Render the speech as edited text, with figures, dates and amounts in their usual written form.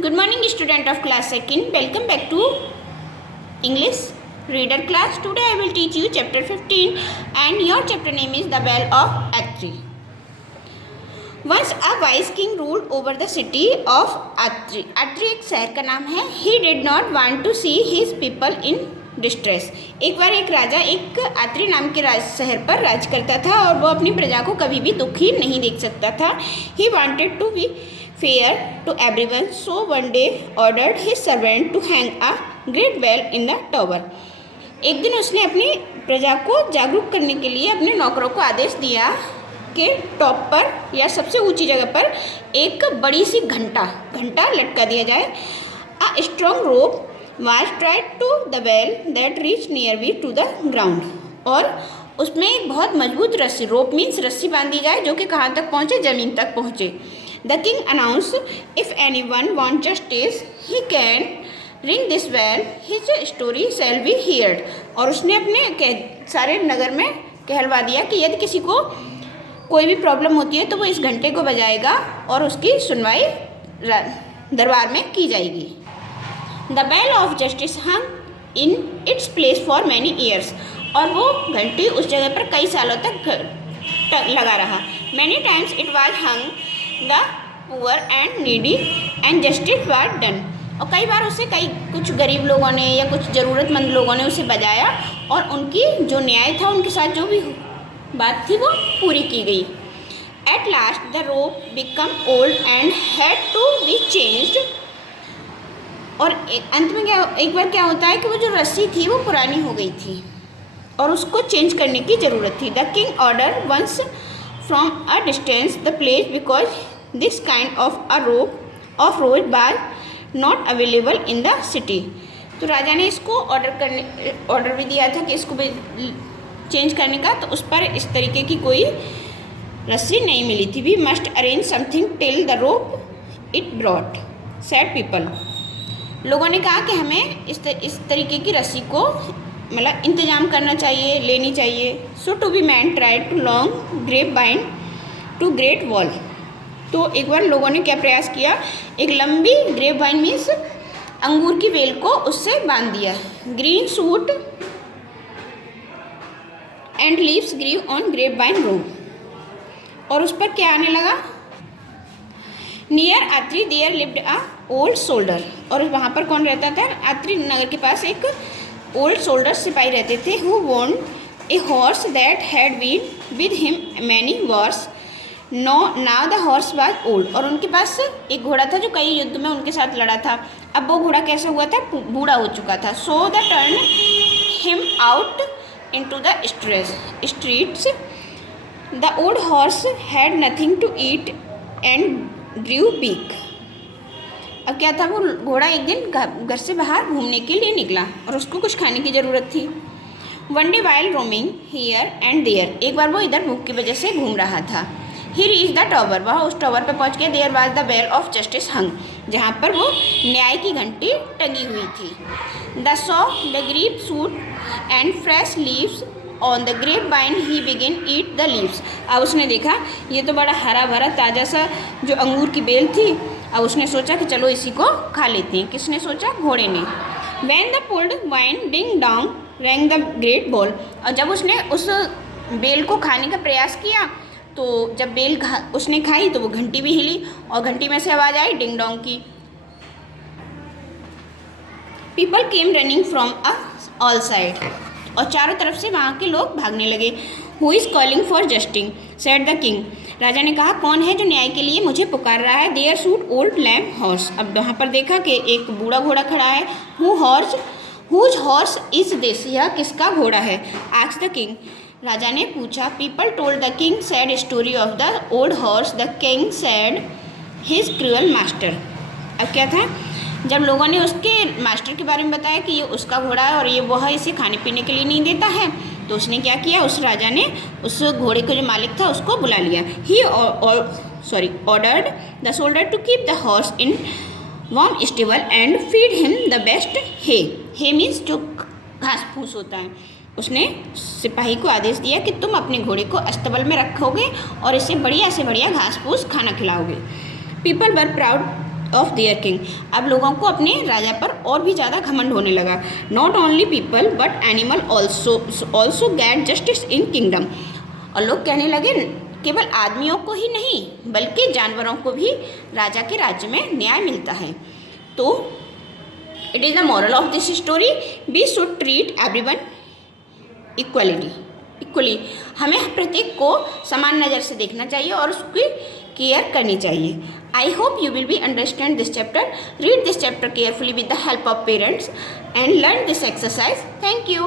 Good morning, student of class 2nd. Welcome back to English reader class. Today I will teach you chapter 15 and your chapter name is The Bell of Atri. Once a wise king ruled over the city of Atri. Atri एक शहर का नाम है. He did not want to see his people in distress. एक बार एक राजा एक आत्री नाम के शहर पर राज करता था और वो अपनी प्रजा को कभी भी दुखी नहीं देख सकता था. He wanted to be fair to everyone, so one day ordered his servant to hang a great bell in the tower. एक दिन उसने अपनी प्रजा को जागरूक करने के लिए अपने नौकरों को आदेश दिया कि टॉप पर या सबसे ऊंची जगह पर एक बड़ी सी घंटा लटका दिया जाए. A strong rope was tied to the bell that reached nearly to the ground. और उसमें एक बहुत मजबूत रस्सी, रोप मीन्स रस्सी बांध दी जाए जो कि कहाँ तक पहुँचे, ज़मीन तक पहुँचे. The king announced, if anyone wants justice, he can ring this bell. His story shall be heard. और उसने अपने सारे नगर में कहलवा दिया कि यदि किसी को कोई भी प्रॉब्लम होती है तो वो इस घंटे को बजाएगा और उसकी सुनवाई दरबार में की जाएगी. The bell of justice hung in its place for many years. और वो घंटी उस जगह पर कई सालों तक लगा रहा. Many times it was hung the poor and needy and justice was done. और कई बार उसे कुछ गरीब लोगों ने या कुछ ज़रूरतमंद लोगों ने उसे बजाया और उनकी जो न्याय था उनके साथ जो भी बात थी वो पूरी की गई. At last the rope became old and had to be changed. और अंत में एक बार क्या होता है कि वो जो रस्सी थी वो पुरानी हो गई थी और उसको चेंज करने की ज़रूरत थी. The king ordered once from a distance the place because this kind of a rope was not available in the city. तो राजा ने इसको ऑर्डर भी दिया था कि इसको भी चेंज करने का, तो उस पर इस तरीके की कोई रस्सी नहीं मिली थी. We must arrange something till the rope it brought, said people. लोगों ने कहा कि हमें इस तरीके की रस्सी को मतलब इंतज़ाम करना चाहिए, लेनी चाहिए. So to be man tried to long grape vine to great wall. तो एक बार लोगों ने क्या प्रयास किया, एक लंबी ग्रेप बाइन मीन्स अंगूर की बेल को उससे बांध दिया. Green suit and leaves grew on grape vine row. और उस पर क्या आने लगा, near a tree there lived a old soldier. और वहाँ पर कौन रहता था, आत्री नगर के पास एक ओल्ड सोल्डर सिपाही रहते थे. Who want a horse that had been with him many wars. Now the horse was old. और उनके पास एक घोड़ा था जो कई युद्ध में उनके साथ लड़ा था. अब वो घोड़ा कैसा हुआ था, बूढ़ा हो चुका था. So the turn him out into the streets. The old horse had nothing to eat and grieve weak. अब क्या था, वो घोड़ा एक दिन घर से बाहर घूमने के लिए निकला और उसको कुछ खाने की ज़रूरत थी. One day while roaming here and there. एक बार वो इधर भूख की वजह से घूम रहा था. He reach the tower. वह उस टावर पर पहुंच गया. There was the bell of justice hung. जहाँ पर वो न्याय की घंटी टंगी हुई थी. The saw the grape suit and fresh leaves on the grape vine he begin eat the leaves. अब उसने देखा ये तो बड़ा हरा भरा ताज़ा सा जो अंगूर की बेल थी. अब उसने सोचा कि चलो इसी को खा लेते हैं. किसने सोचा, घोड़े ने. When the pulled wine ding dong wrong the great ball. और जब उसने उस बेल को खाने का प्रयास किया तो जब बेल उसने खाई तो वो घंटी भी हिली और घंटी में से आवाज़ आई डिंग डोंग की. People came running from all side. और चारों तरफ से वहाँ के लोग भागने लगे. Who is calling for justice said the king. राजा ने कहा कौन है जो न्याय के लिए मुझे पुकार रहा है. There stood old lame horse. अब वहाँ पर देखा कि एक बूढ़ा घोड़ा खड़ा है. Whose horse is this. यह किसका घोड़ा है. Asked the king. राजा ने पूछा. People told the king sad story of the old horse. The king sad his cruel master. अब क्या था, जब लोगों ने उसके मास्टर के बारे में बताया कि ये उसका घोड़ा है और ये वह इसे खाने पीने के लिए नहीं देता है, तो उसने क्या किया, उस राजा ने उस घोड़े का जो मालिक था उसको बुला लिया. He ordered the soldier to keep the horse in warm stable and feed him the best hay. Hay means जो घास फूस होता है. उसने सिपाही को आदेश दिया कि तुम अपने घोड़े को अस्तबल में रखोगे और इसे बढ़िया से बढ़िया घास फूस खाना खिलाओगे. People were proud of their king. अब लोगों को अपने राजा पर और भी ज़्यादा घमंड होने लगा। Not only people but animal also get justice in kingdom. और लोग कहने लगे केवल आदमियों को ही नहीं बल्कि जानवरों को भी राजा के राज्य में न्याय मिलता है। तो it is the moral of this story, we should treat everyone equally. हमें प्रत्येक को समान नज़र से देखना चाहिए और उसकी केयर करनी चाहिए। I hope you will be understand this chapter. Read this chapter carefully with the help of parents and learn this exercise. Thank you.